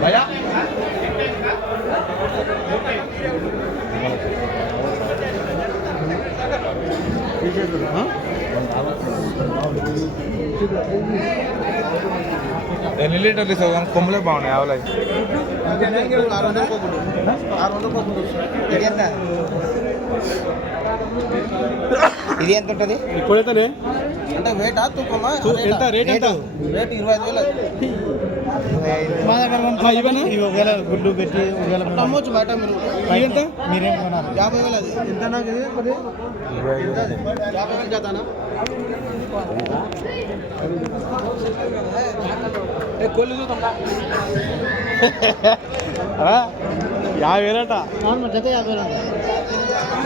भैया ఎన్ని లీటర్లు ఇస్తావు కొమ్ములే బాగున్నాయి ఆవులై ఇది ఎంత ఉంటుంది ఇప్పుడు ఎంతనే అంటే వేటా తూకమా ఎంత రేట్ ఎంత రేట్ 25,000 మా దగ్గర ఇవైనా గుడ్లు పెట్టి అమ్మొచ్చు బయట మీరు ఎంత మీరేం కొన్నారు 50,000 అది ఎంత నాకు ఇది 50,000 జాతానా కోళ్ళు చూద్దాం 50,000 అట జత 50,000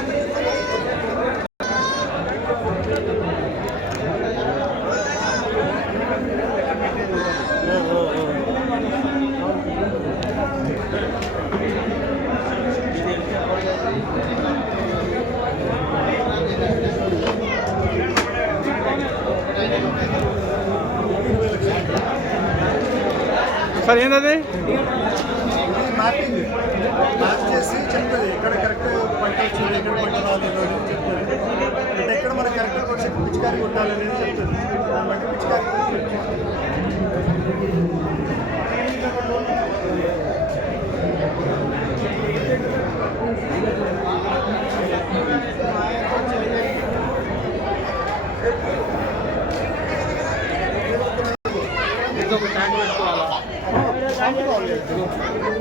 సార్ ఏంటది మ్యాప్ చేసి చెప్తుంది ఎక్కడ కరెక్ట్ పంట వచ్చింది ఎక్కడ పంట రాలేదు అని చెప్తుంది అంటే ఎక్కడ మనకి కరెక్ట్ పిచికారి కొట్టాలనేది చెప్తుంది దాన్ని బట్టి పిచికారి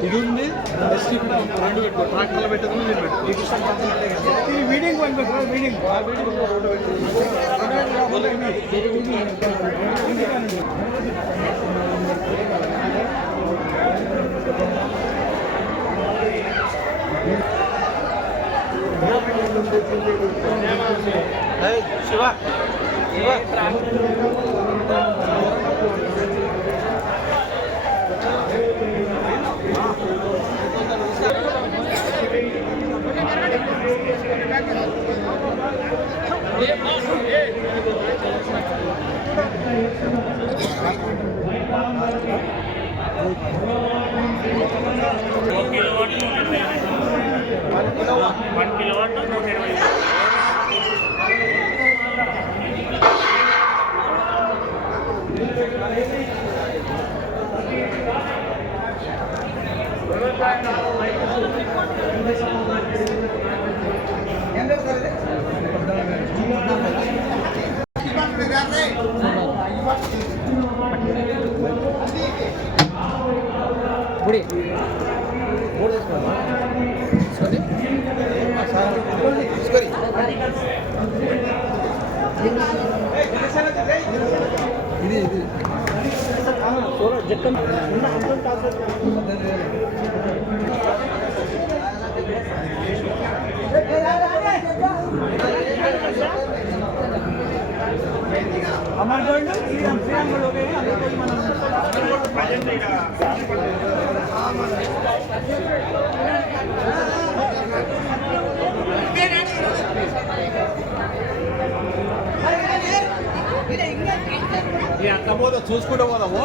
ఇది ఉంది రెండు పెట్టుకో ట్రాక్టర్లో పెట్టదు మీరు పెట్టుకో వీడింగ్ వీడింగ్ శివ बुड़ी ఇది జక్కన్ हमारे लोग అట్లా పోదా చూసుకుంటూ పోదాము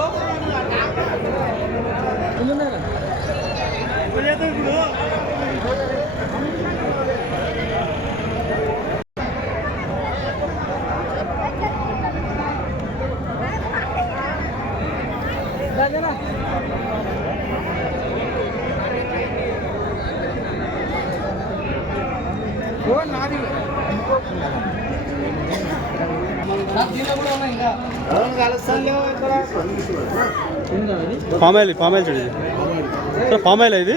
ఫామ్ ఆయిల్ చూడండి సార్ ఫామ్ ఆయిల్ ఇది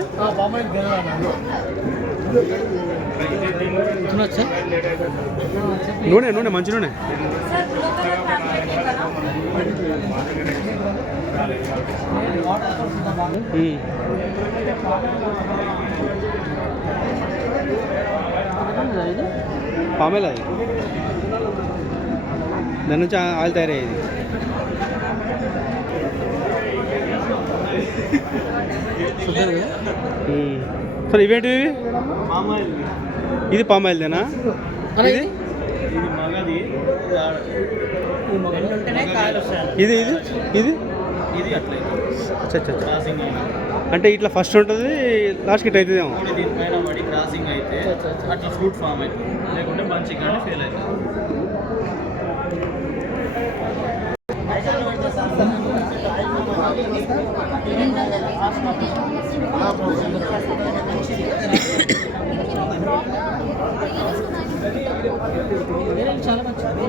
నూనె నూనె మంచి నూనె. పామేలా అది, దాని నుంచి ఆయిల్ తయారయ్యేది. సరే ఇవేంటివి? ఇది పామాయిల్దేనా? ఇది ఇది ఇది ఇది ఇది అట్లా అచ్చా. క్రాసింగ్ అయినా అంటే ఇట్లా ఫస్ట్ ఉంటుంది, లాస్ట్కి ఇట్ అవుతుందేమో. దీనిపైన పడి క్రాసింగ్ అయితే అట్లా ఫ్రూట్ ఫామ్ అవుతుంది, లేకుంటే మంచి కానీ ఫెయిల్ అవుతుంది. చాలా మంచిది.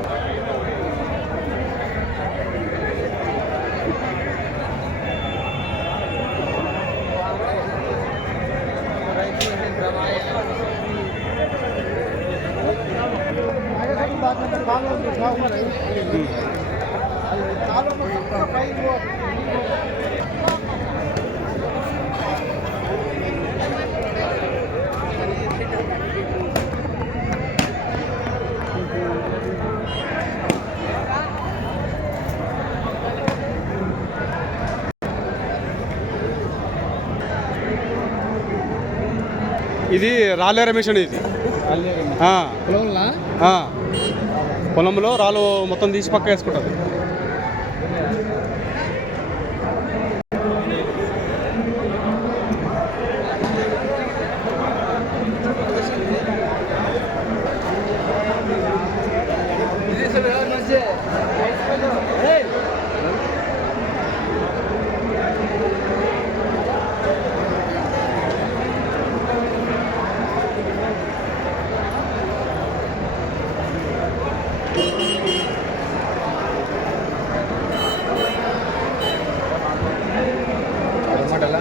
ఇది రాళ్ళేర మిషన్ ఇది. పొలంలో రాళ్ళు మొత్తం తీసి పక్క వేసుకుంటుంది. టమాటాలా